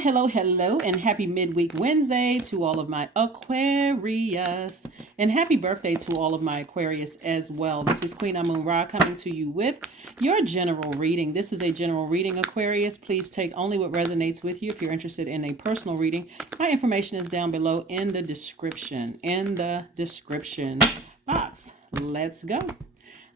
Hello, and happy midweek Wednesday to all of my Aquarius. And happy birthday to all of my Aquarius as well. This is Queen Amun Ra coming to you with your general reading. This is a general reading, Aquarius. Please take only what resonates with you. If you're interested in a personal reading, my information is down below in the description. Box. Let's go.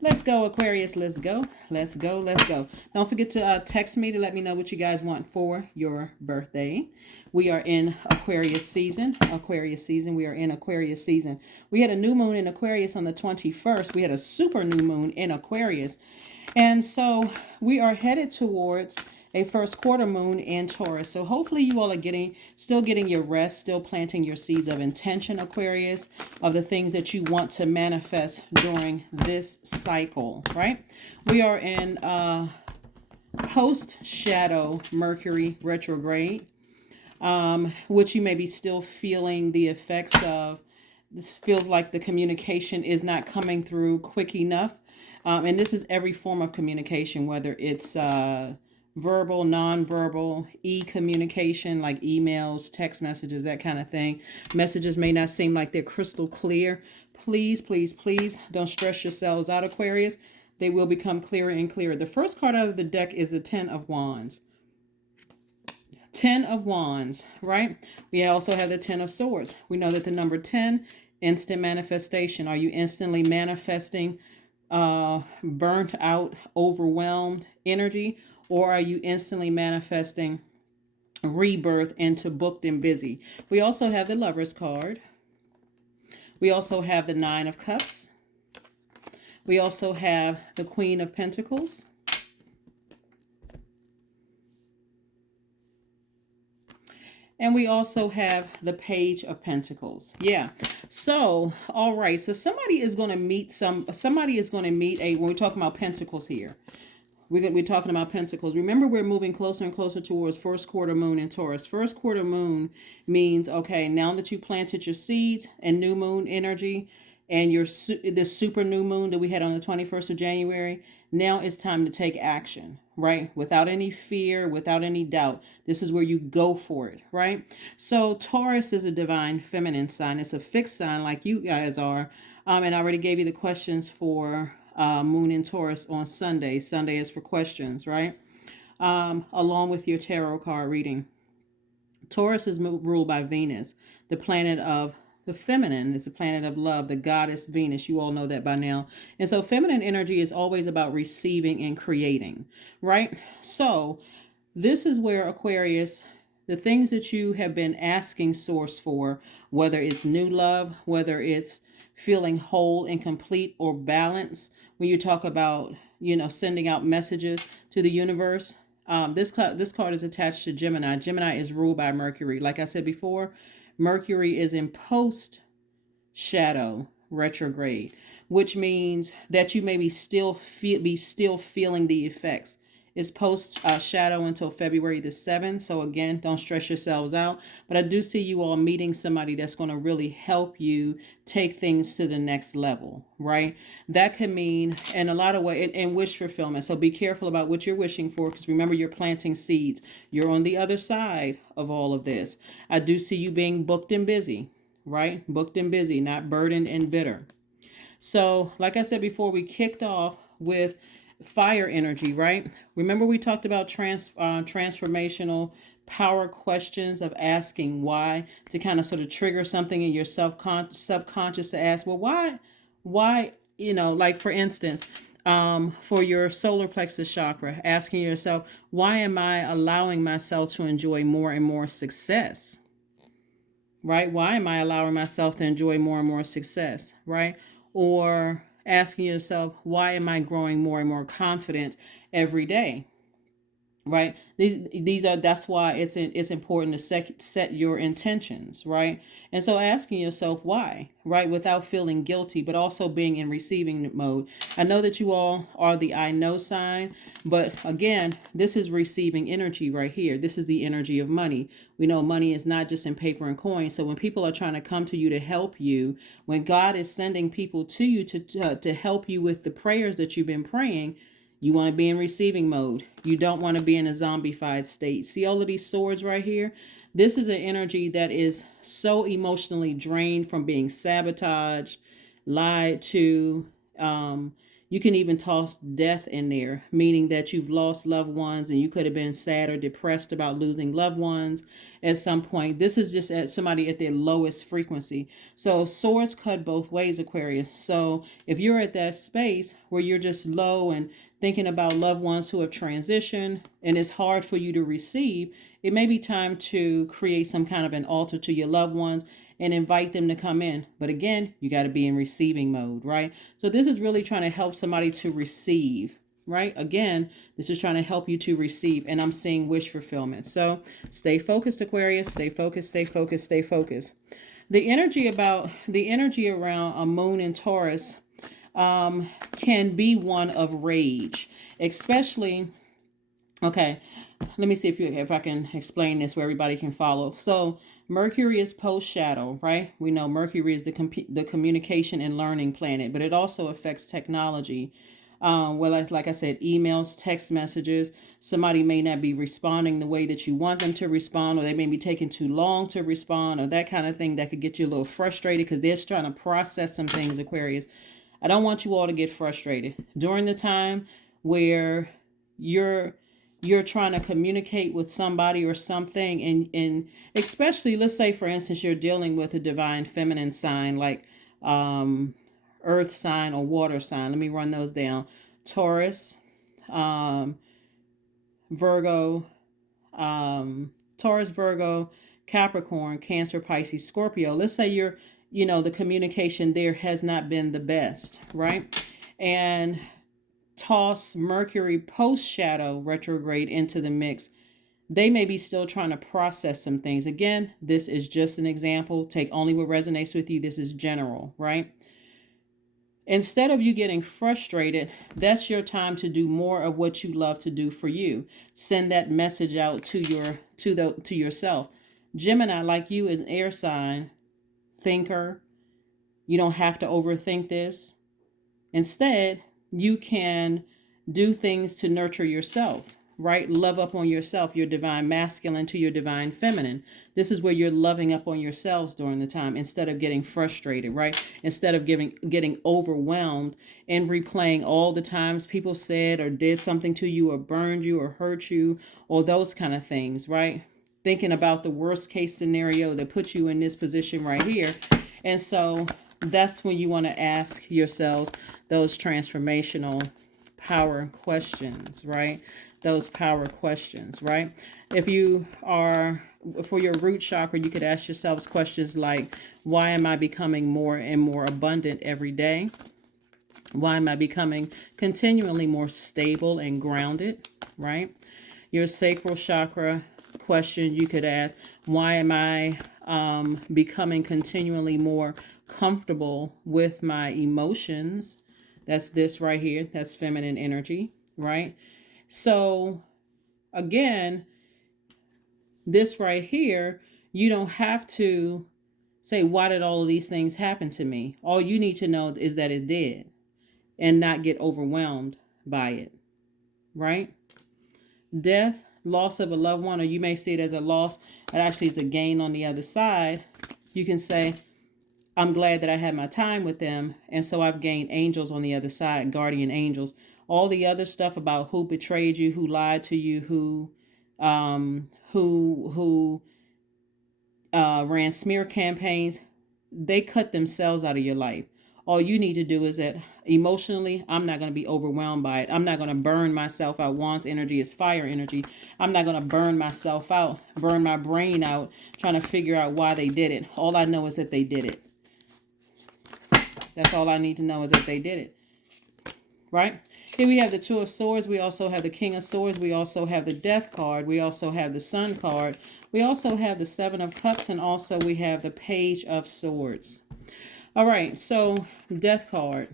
Let's go, Aquarius. Let's go. Don't forget to text me to let me know what you guys want for your birthday. We are in Aquarius season. We are in Aquarius season. We had a new moon in Aquarius on the 21st. We had a super new moon in Aquarius. And so we are headed towards a first quarter moon in Taurus. So hopefully you all are still getting your rest, still planting your seeds of intention, Aquarius, of the things that you want to manifest during this cycle, right? We are in post shadow Mercury retrograde, which you may be still feeling the effects of. This feels like the communication is not coming through quick enough. And this is every form of communication, whether it's verbal, nonverbal, e-communication like emails, text messages, that kind of thing. Messages may not seem like they're crystal clear. Please don't stress yourselves out, Aquarius. They will become clearer and clearer. The first card out of the deck is the Ten of Wands. Ten of Wands, right? We also have the Ten of Swords. We know that the number 10, instant manifestation. Are you instantly manifesting burnt out, overwhelmed energy? Or are you instantly manifesting rebirth into booked and busy? We also have the Lover's card. We also have the Nine of Cups. We also have the Queen of Pentacles. And we also have the Page of Pentacles. Yeah. So, all right. So somebody is going to meet when we're talking about pentacles here. We're talking about pentacles. Remember, we're moving closer and closer towards first quarter moon in Taurus. First quarter moon means, okay, now that you planted your seeds and new moon energy and this super new moon that we had on the 21st of January, now it's time to take action, right? Without any fear, without any doubt. This is where you go for it, right? So Taurus is a divine feminine sign. It's a fixed sign like you guys are. And I already gave you the questions for moon in Taurus on Sunday. Sunday is for questions, right? Along with your tarot card reading. Taurus is ruled by Venus, the planet of the feminine. It's the planet of love, the goddess Venus. You all know that by now. And so feminine energy is always about receiving and creating, right? So this is where Aquarius, the things that you have been asking source for, whether it's new love, whether it's feeling whole and complete or balanced, when you talk about, sending out messages to the universe, this card is attached to Gemini. Gemini is ruled by Mercury. Like I said before, Mercury is in post shadow retrograde, which means that you may be still feeling the effects. It's post shadow until February the 7th. So again, don't stress yourselves out. But I do see you all meeting somebody that's going to really help you take things to the next level, right? That could mean in a lot of ways, and wish fulfillment. So be careful about what you're wishing for, because remember, you're planting seeds. You're on the other side of all of this. I do see you being booked and busy, right? Booked and busy, not burdened and bitter. So like I said before, we kicked off with fire energy, right? Remember we talked about transformational power questions of asking why, to kind of sort of trigger something in your subconscious to ask, well, why, like for instance, for your solar plexus chakra, asking yourself, why am I allowing myself to enjoy more and more success, right? Why am I allowing myself to enjoy more and more success, right? Or asking yourself, why am I growing more and more confident every day? Right? That's why it's important to set your intentions, right? And so asking yourself why, right? Without feeling guilty, but also being in receiving mode. I know that you all are the I know sign, but again, this is receiving energy right here. This is the energy of money. We know money is not just in paper and coins. So when people are trying to come to you to help you, when God is sending people to you to help you with the prayers that you've been praying, You want to be in receiving mode. You don't want to be in a zombified state. See all of these swords right here? This is an energy that is so emotionally drained from being sabotaged, lied to. You can even toss death in there, meaning that you've lost loved ones and you could have been sad or depressed about losing loved ones at some point. This is just at somebody at their lowest frequency. So swords cut both ways, Aquarius. So if you're at that space where you're just low and thinking about loved ones who have transitioned and it's hard for you to receive, it may be time to create some kind of an altar to your loved ones and invite them to come in. But again, you got to be in receiving mode, right? So this is really trying to help somebody to receive, right? Again, this is trying to help you to receive. And I'm seeing wish fulfillment. So stay focused, Aquarius. Stay focused, stay focused, stay focused. The energy around a moon in Taurus can be one of rage, especially. Okay, let me see if I can explain this where everybody can follow. So Mercury is post shadow, right? We know Mercury is the communication and learning planet, but it also affects technology. Well, like I said, emails, text messages. Somebody may not be responding the way that you want them to respond, or they may be taking too long to respond, or that kind of thing that could get you a little frustrated because they're trying to process some things, Aquarius. I don't want you all to get frustrated during the time where you're trying to communicate with somebody or something, and especially, let's say, for instance, you're dealing with a divine feminine sign like earth sign or water sign. Let me run those down. Taurus, Virgo, Capricorn, Cancer, Pisces, Scorpio. Let's say the communication there has not been the best, right? And toss Mercury post shadow retrograde into the mix. They may be still trying to process some things. Again, this is just an example. Take only what resonates with you. This is general, right? Instead of you getting frustrated, that's your time to do more of what you love to do for you. Send that message out to yourself. Gemini, like you, is an air sign, thinker. You don't have to overthink this. Instead, you can do things to nurture yourself, right? Love up on yourself, your divine masculine to your divine feminine. This is where you're loving up on yourselves during the time instead of getting frustrated, right? Instead of getting overwhelmed and replaying all the times people said or did something to you or burned you or hurt you or those kind of things, right? Thinking about the worst case scenario that puts you in this position right here. And so that's when you want to ask yourselves those transformational power questions, right? Those power questions, right? If you are, for your root chakra, you could ask yourselves questions like, why am I becoming more and more abundant every day? Why am I becoming continually more stable and grounded, right? Your sacral chakra question, you could ask, why am I becoming continually more comfortable with my emotions? That's this right here. That's feminine energy, right? So again, this right here, you don't have to say, why did all of these things happen to me? All you need to know is that it did and not get overwhelmed by it, right? Death, loss of a loved one, or you may see it as a loss, but actually it's a gain on the other side. You can say, I'm glad that I had my time with them, and so I've gained angels on the other side, guardian angels. All the other stuff about who betrayed you, who lied to you, who ran smear campaigns, they cut themselves out of your life. All you need to do is that emotionally, I'm not going to be overwhelmed by it. I'm not going to burn myself out. Wands energy is fire energy. I'm not going to burn myself out, burn my brain out, trying to figure out why they did it. All I know is that they did it. That's all I need to know is that they did it. Right? Here we have the Two of Swords. We also have the King of Swords. We also have the Death card. We also have the Sun card. We also have the Seven of Cups. And also we have the Page of Swords. All right. So Death card.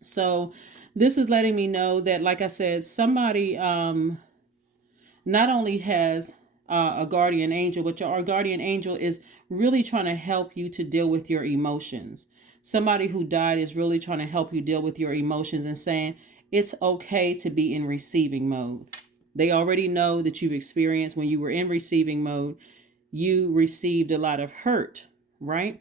So this is letting me know that, like I said, somebody not only has a guardian angel, but our guardian angel is really trying to help you to deal with your emotions. Somebody who died is really trying to help you deal with your emotions and saying, it's okay to be in receiving mode. They already know that you've experienced when you were in receiving mode, you received a lot of hurt, right?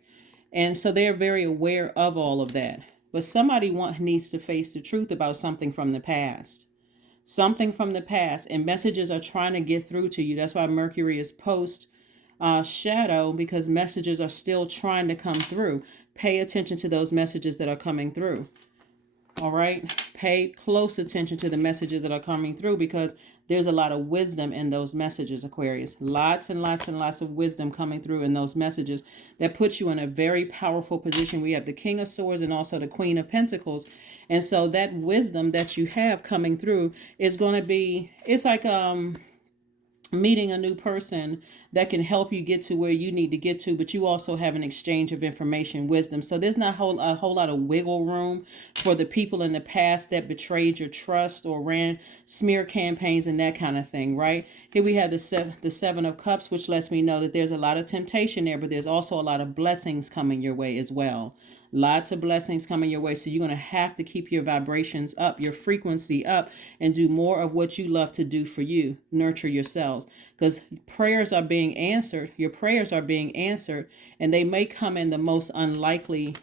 And so they're very aware of all of that. But somebody needs to face the truth about something from the past. Something from the past, and messages are trying to get through to you. That's why Mercury is post shadow, because messages are still trying to come through. Pay attention to those messages that are coming through. All right. Pay close attention to the messages that are coming through, because there's a lot of wisdom in those messages, Aquarius. Lots and lots and lots of wisdom coming through in those messages that puts you in a very powerful position. We have the King of Swords and also the Queen of Pentacles. And so that wisdom that you have coming through is going to be, it's like meeting a new person that can help you get to where you need to get to, but you also have an exchange of information, wisdom. So there's not a whole lot of wiggle room for the people in the past that betrayed your trust or ran smear campaigns and that kind of thing, right? Here we have the Seven of Cups, which lets me know that there's a lot of temptation there, but there's also a lot of blessings coming your way as well. Lots of blessings coming your way. So you're going to have to keep your vibrations up, your frequency up, and do more of what you love to do for you. Nurture yourselves, because prayers are being answered. Your prayers are being answered, and they may come in the most unlikely,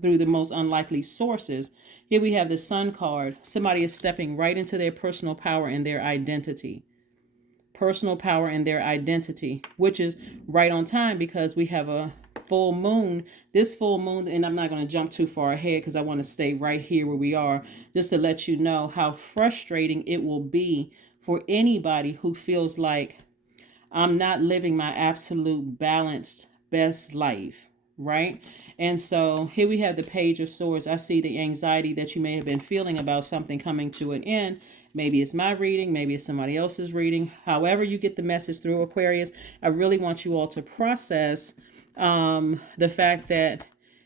through the most unlikely sources. Here we have the Sun card. Somebody is stepping right into their personal power and their identity. Personal power and their identity, which is right on time, because we have a full moon. This full moon, and I'm not going to jump too far ahead because I want to stay right here where we are, just to let you know how frustrating it will be for anybody who feels like I'm not living my absolute balanced best life, right? And so here we have the Page of Swords. I see the anxiety that you may have been feeling about something coming to an end. Maybe it's my reading, maybe it's somebody else's reading. However you get the message through, Aquarius, I really want you all to process the fact that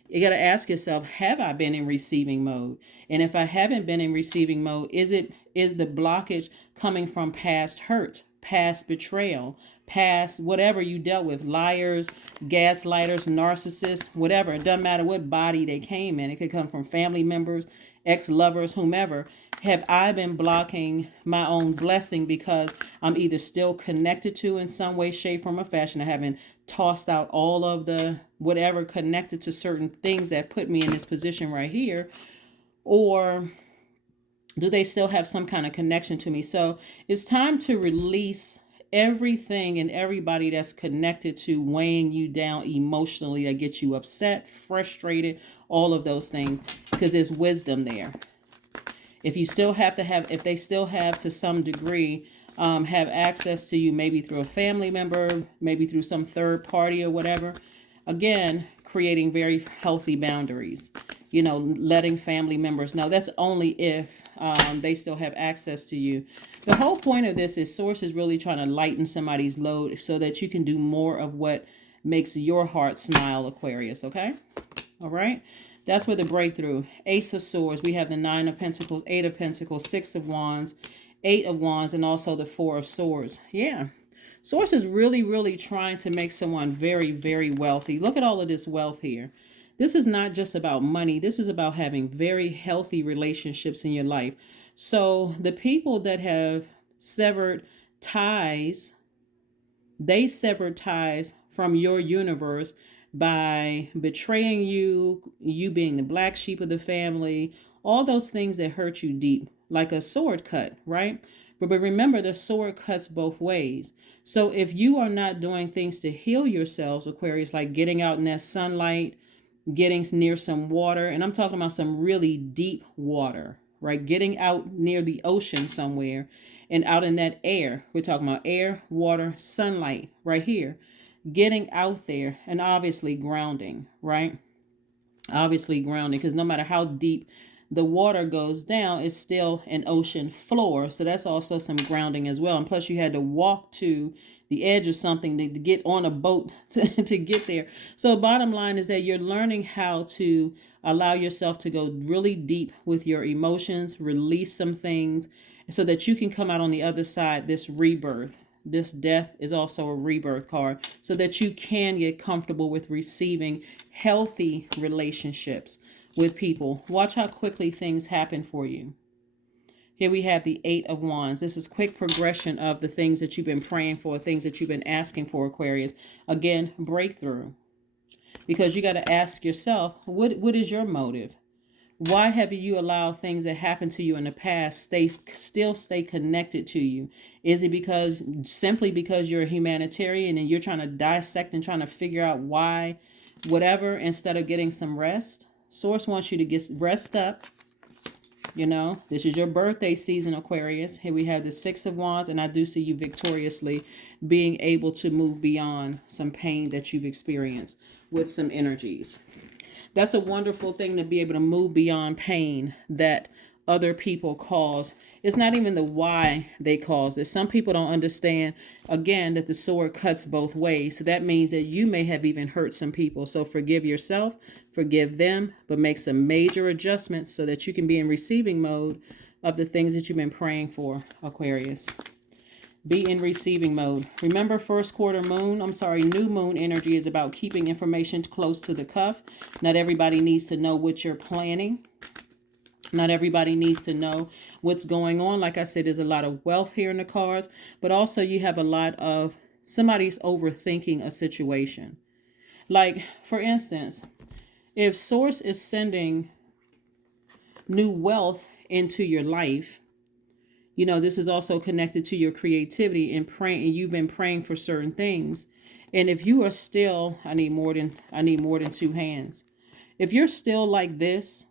you got to ask yourself, have I been in receiving mode? And if I haven't been in receiving mode, is the blockage coming from past hurt, past betrayal, past whatever you dealt with, liars, gaslighters, narcissists, whatever. It doesn't matter what body they came in. It could come from family members, ex-lovers, whomever. Have I been blocking my own blessing because I'm either still connected to in some way, shape, form, or fashion? I haven't tossed out all of the whatever connected to certain things that put me in this position right here, or do they still have some kind of connection to me? So it's time to release everything and everybody that's connected to weighing you down emotionally, that gets you upset, frustrated, all of those things, because there's wisdom there. If you still have to have, if they still have to some degree, have access to you, maybe through a family member, maybe through some third party or whatever, again, creating very healthy boundaries, letting family members know. That's only if they still have access to you. The whole point of this is Source is really trying to lighten somebody's load so that you can do more of what makes your heart smile, Aquarius, okay? All right? That's where the breakthrough. Ace of Swords. We have the Nine of Pentacles, Eight of Pentacles, Six of Wands, Eight of Wands, and also the Four of Swords. Yeah. Source is really, really trying to make someone very, very wealthy. Look at all of this wealth here. This is not just about money. This is about having very healthy relationships in your life. So the people that have severed ties, they severed ties from your universe by betraying you, you being the black sheep of the family, all those things that hurt you deep, like a sword cut, right? But remember, the sword cuts both ways. So if you are not doing things to heal yourselves, Aquarius, like getting out in that sunlight, getting near some water, and I'm talking about some really deep water, right? Getting out near the ocean somewhere and out in that air. We're talking about air, water, sunlight right here. Getting out there and obviously grounding, right? Obviously grounding, because no matter how deep the water goes down, it's still an ocean floor. So that's also some grounding as well. And plus you had to walk to the edge of something to get on a boat to get there. So bottom line is that you're learning how to allow yourself to go really deep with your emotions, release some things so that you can come out on the other side, this rebirth. This death is also a rebirth card, so that you can get comfortable with receiving healthy relationships with people. Watch how quickly things happen for you. Here we have the Eight of Wands. This is quick progression of the things that you've been praying for, things that you've been asking for, Aquarius. Again, breakthrough. Because you got to ask yourself, what is your motive? Why have you allowed things that happened to you in the past still stay connected to you? Is it simply because you're a humanitarian and you're trying to dissect and trying to figure out why, whatever, instead of getting some rest? Source wants you to get rest up. You know, this is your birthday season, Aquarius. Here we have the Six of Wands, and I do see you victoriously being able to move beyond some pain that you've experienced with some energies. That's a wonderful thing, to be able to move beyond pain that other people cause. It's not even the why they caused it. Some people don't understand, again, that the sword cuts both ways. So that means that you may have even hurt some people. So forgive yourself, forgive them, but make some major adjustments so that you can be in receiving mode of the things that you've been praying for, Aquarius. Be in receiving mode. Remember, new moon energy is about keeping information close to the cuff. Not everybody needs to know what you're planning. Not everybody needs to know what's going on. Like I said, there's a lot of wealth here in the cards, but also you have a lot of somebody's overthinking a situation. Like, for instance, if Source is sending new wealth into your life, you know, this is also connected to your creativity and praying, and you've been praying for certain things. And if you are still, I need more than two hands. If you're still like this,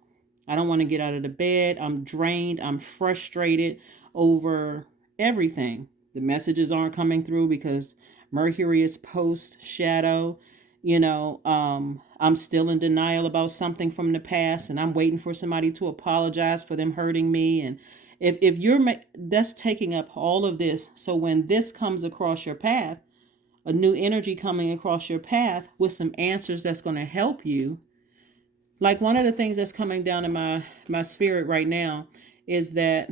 I don't want to get out of the bed. I'm drained. I'm frustrated over everything. The messages aren't coming through because Mercury is post shadow. You know, I'm still in denial about something from the past, and I'm waiting for somebody to apologize for them hurting me. And if you're, that's taking up all of this. So when this comes across your path, a new energy coming across your path with some answers that's going to help you. Like, one of the things that's coming down in my spirit right now is that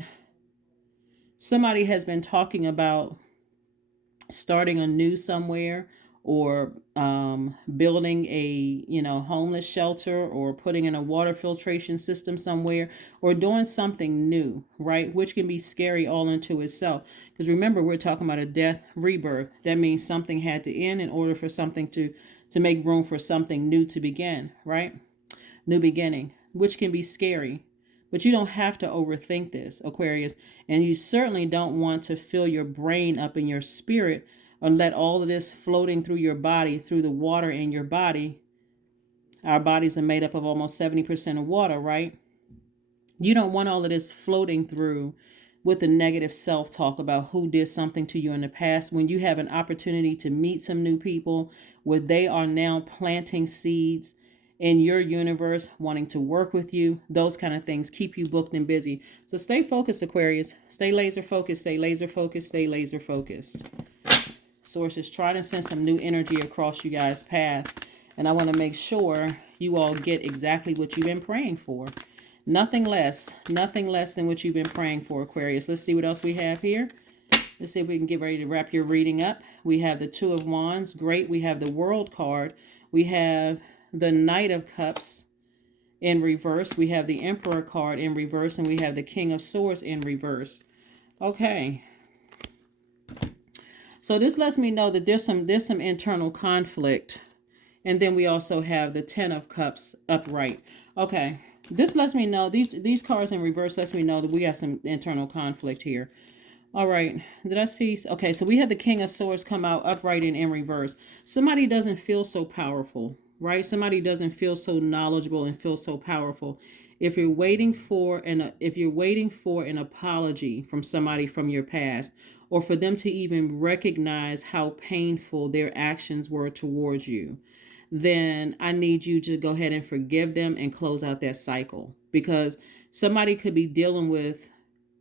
somebody has been talking about starting anew somewhere, or building a, homeless shelter, or putting in a water filtration system somewhere, or doing something new, right? Which can be scary all into itself. Because remember, we're talking about a death rebirth. That means something had to end in order for something to make room for something new to begin, right? New beginning, which can be scary. But you don't have to overthink this, Aquarius. And you certainly don't want to fill your brain up in your spirit, or let all of this floating through your body, through the water in your body. Our bodies are made up of almost 70% of water, right? You don't want all of this floating through with the negative self-talk about who did something to you in the past, when you have an opportunity to meet some new people where they are now planting seeds in your universe, wanting to work with you. Those kind of things keep you booked and busy. So stay focused, Aquarius. Stay laser focused, stay laser focused, stay laser focused. Source is trying to send some new energy across you guys' path. And I want to make sure you all get exactly what you've been praying for. Nothing less than what you've been praying for, Aquarius. Let's see what else we have here. Let's see if we can get ready to wrap your reading up. We have the Two of Wands. Great. We have the World card. We have the Knight of Cups in reverse. We have the Emperor card in reverse. And we have the King of Swords in reverse. Okay. So this lets me know that there's some internal conflict. And then we also have the Ten of Cups upright. Okay. This lets me know, these cards in reverse lets me know that we have some internal conflict here. All right. Did I see? Okay, so we have the King of Swords come out upright and in reverse. Somebody doesn't feel so powerful, right? Somebody doesn't feel so knowledgeable and feel so powerful. If you're waiting for an apology from somebody from your past, or for them to even recognize how painful their actions were towards you, then I need you to go ahead and forgive them and close out that cycle. Because somebody could be dealing with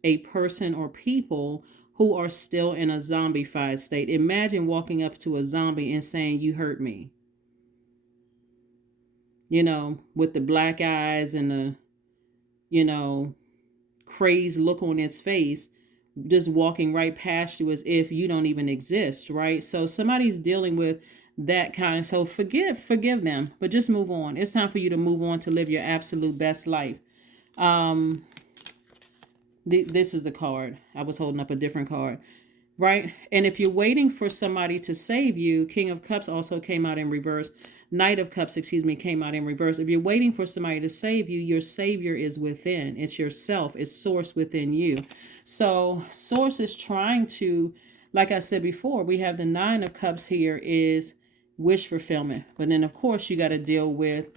a person or people who are still in a zombified state. Imagine walking up to a zombie and saying, "You hurt me." With the black eyes and the, crazed look on its face, just walking right past you as if you don't even exist, right? So somebody's dealing with that kind of, so forgive them, but just move on. It's time for you to move on to live your absolute best life. This is the card. I was holding up a different card, right? And if you're waiting for somebody to save you, King of Cups also came out in reverse. Knight of Cups, came out in reverse. If you're waiting for somebody to save you, your savior is within. It's yourself. It's source within you. So source is trying to, like I said before, we have the Nine of Cups here is wish fulfillment. But then, of course, you got to deal with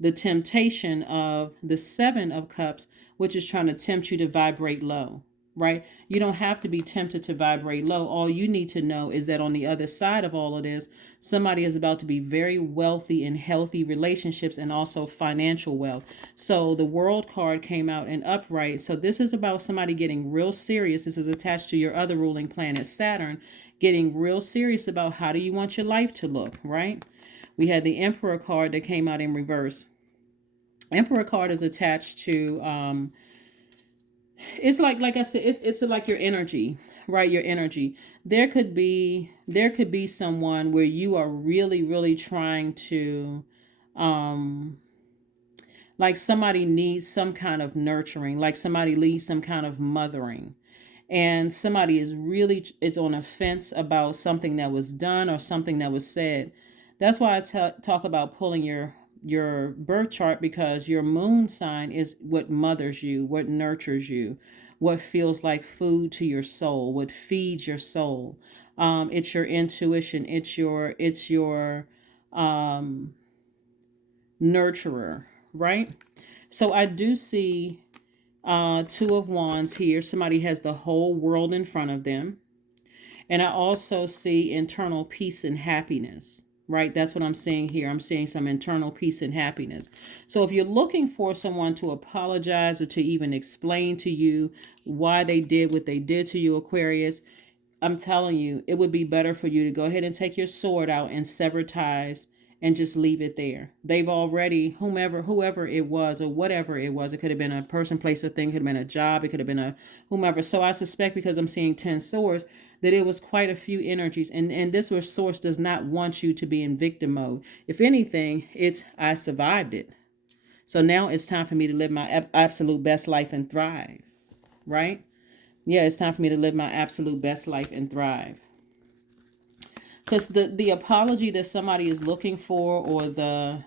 the temptation of the Seven of Cups, which is trying to tempt you to vibrate low, right? You don't have to be tempted to vibrate low. All you need to know is that on the other side of all of this, somebody is about to be very wealthy in healthy relationships and also financial wealth. So the World card came out in upright. So this is about somebody getting real serious. This is attached to your other ruling planet, Saturn, getting real serious about how do you want your life to look, right? We had the Emperor card that came out in reverse. Emperor card is attached to, it's like I said, it's like your energy, right? Your energy. There could be someone where you are really, really trying to, like somebody needs some kind of nurturing, like somebody needs some kind of mothering. And somebody is on a fence about something that was done or something that was said. That's why I talk about pulling your birth chart, because your moon sign is what mothers you, what nurtures you, what feels like food to your soul, what feeds your soul. It's your intuition. It's your nurturer, right? So I do see Two of Wands here. Somebody has the whole world in front of them. And I also see internal peace and happiness, right? That's what I'm seeing here. I'm seeing some internal peace and happiness. So if you're looking for someone to apologize or to even explain to you why they did what they did to you, Aquarius, I'm telling you, it would be better for you to go ahead and take your sword out and sever ties and just leave it there. They've already, whoever it was or whatever it was, it could have been a person, place, or thing, it could have been a job, it could have been a whomever. So I suspect, because I'm seeing 10 swords, that it was quite a few energies. And this where source does not want you to be in victim mode. If anything, it's I survived it. So now it's time for me to live my absolute best life and thrive, right? Yeah, it's time for me to live my absolute best life and thrive. Because the apology that somebody is looking for, or the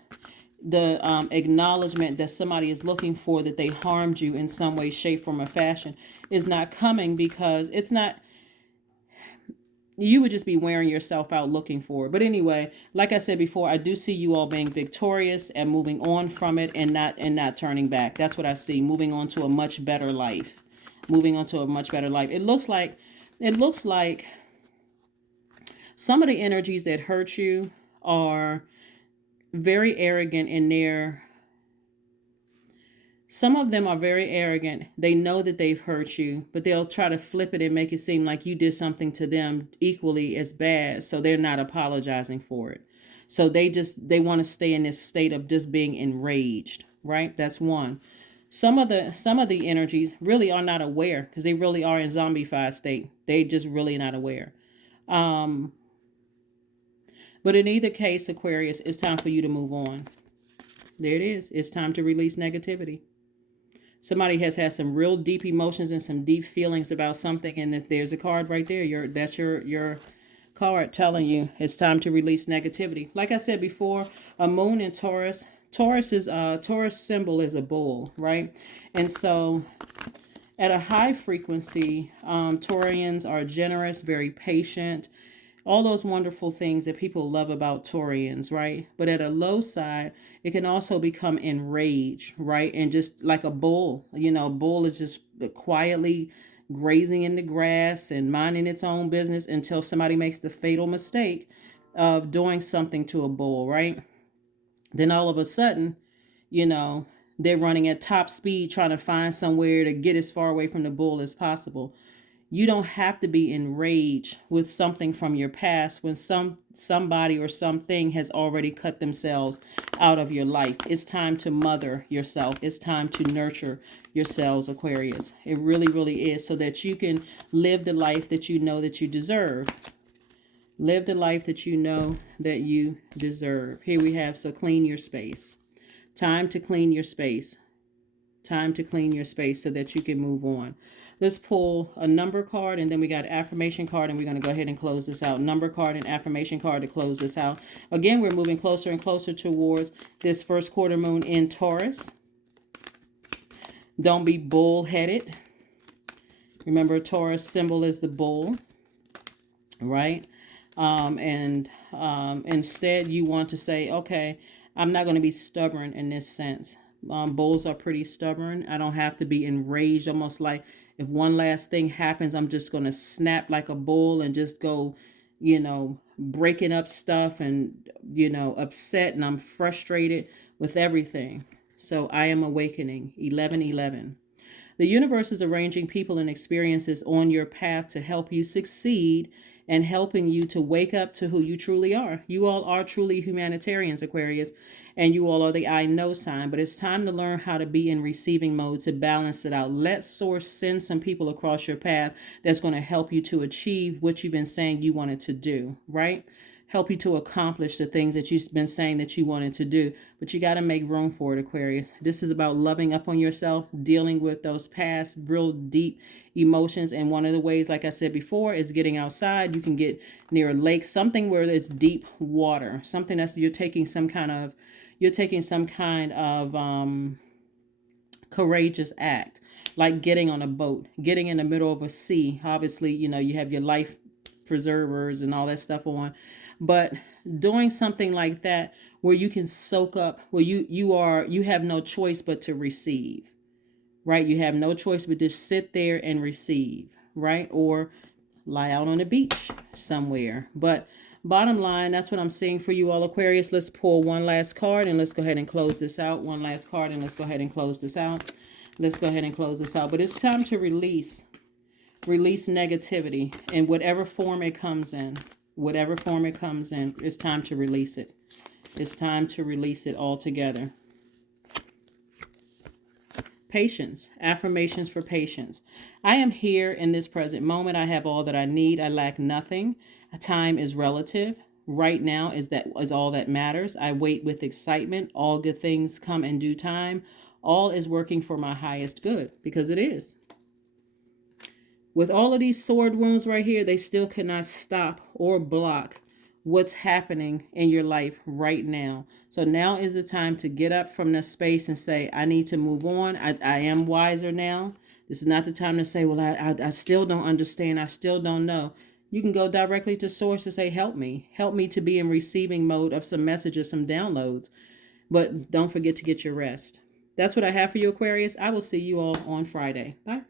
acknowledgement that somebody is looking for that they harmed you in some way, shape, form, or fashion is not coming, because it's not, you would just be wearing yourself out looking for it. But anyway, like I said before, I do see you all being victorious and moving on from it and not turning back. That's what I see. Moving on to a much better life. Moving on to a much better life. It looks like some of the energies that hurt you are very arrogant in their, some of them are very arrogant. They know that they've hurt you, but they'll try to flip it and make it seem like you did something to them equally as bad. So they're not apologizing for it. So they want to stay in this state of just being enraged, right? That's one. Some of the energies really are not aware, because they really are in zombified state. They just really not aware. But in either case, Aquarius, it's time for you to move on. There it is. It's time to release negativity. Somebody has had some real deep emotions and some deep feelings about something, and there's a card right there. That's your card telling you it's time to release negativity. Like I said before, a moon in Taurus. Taurus symbol is a bull, right? And so at a high frequency, Taurians are generous, very patient, all those wonderful things that people love about Taurians, right? But at a low side, it can also become enraged, right? And just like a bull, a bull is just quietly grazing in the grass and minding its own business until somebody makes the fatal mistake of doing something to a bull, right? Then all of a sudden, they're running at top speed trying to find somewhere to get as far away from the bull as possible. You don't have to be enraged with something from your past when somebody or something has already cut themselves out of your life. It's time to mother yourself. It's time to nurture yourselves, Aquarius. It really, really is, so that you can live the life that you know that you deserve. Live the life that you know that you deserve. Here we have, so clean your space. Time to clean your space. Time to clean your space so that you can move on. Let's pull a number card, and then we got affirmation card, and we're going to go ahead and close this out. Number card and affirmation card to close this out. Again, we're moving closer and closer towards this first quarter moon in Taurus. Don't be bull-headed. Remember, Taurus symbol is the bull, right? Instead, you want to say, okay, I'm not going to be stubborn in this sense. Bulls are pretty stubborn. I don't have to be enraged, almost like if one last thing happens, I'm just going to snap like a bull and just go, breaking up stuff and, upset, and I'm frustrated with everything. So I am awakening. 11:11. The universe is arranging people and experiences on your path to help you succeed and helping you to wake up to who you truly are. You all are truly humanitarians, Aquarius, and you all are the I know sign, but it's time to learn how to be in receiving mode to balance it out. Let Source send some people across your path that's going to help you to achieve what you've been saying you wanted to do, right? Help you to accomplish the things that you've been saying that you wanted to do. But you got to make room for it, Aquarius. This is about loving up on yourself, dealing with those past real deep emotions. And one of the ways, like I said before, is getting outside. You can get near a lake, something where there's deep water, something that's you're taking some kind of courageous act, like getting on a boat, getting in the middle of a sea. Obviously, you have your life preservers and all that stuff on. But doing something like that where you can soak up, where you have no choice but to receive, right? You have no choice but to sit there and receive, right? Or lie out on the beach somewhere. But bottom line, that's what I'm seeing for you all, Aquarius. Let's pull one last card and let's go ahead and close this out. One last card and let's go ahead and close this out. Let's go ahead and close this out. But it's time to release negativity in whatever form it comes in. Whatever form it comes in, it's time to release it. It's time to release it altogether. Patience. Affirmations for patience. I am here in this present moment. I have all that I need. I lack nothing. Time is relative. Right now is all that matters. I wait with excitement. All good things come in due time. All is working for my highest good, because it is. With all of these sword wounds right here, they still cannot stop or block what's happening in your life right now. So now is the time to get up from this space and say, I need to move on. I am wiser now. This is not the time to say, well, I still don't understand. I still don't know. You can go directly to Source and say, help me. Help me to be in receiving mode of some messages, some downloads. But don't forget to get your rest. That's what I have for you, Aquarius. I will see you all on Friday. Bye.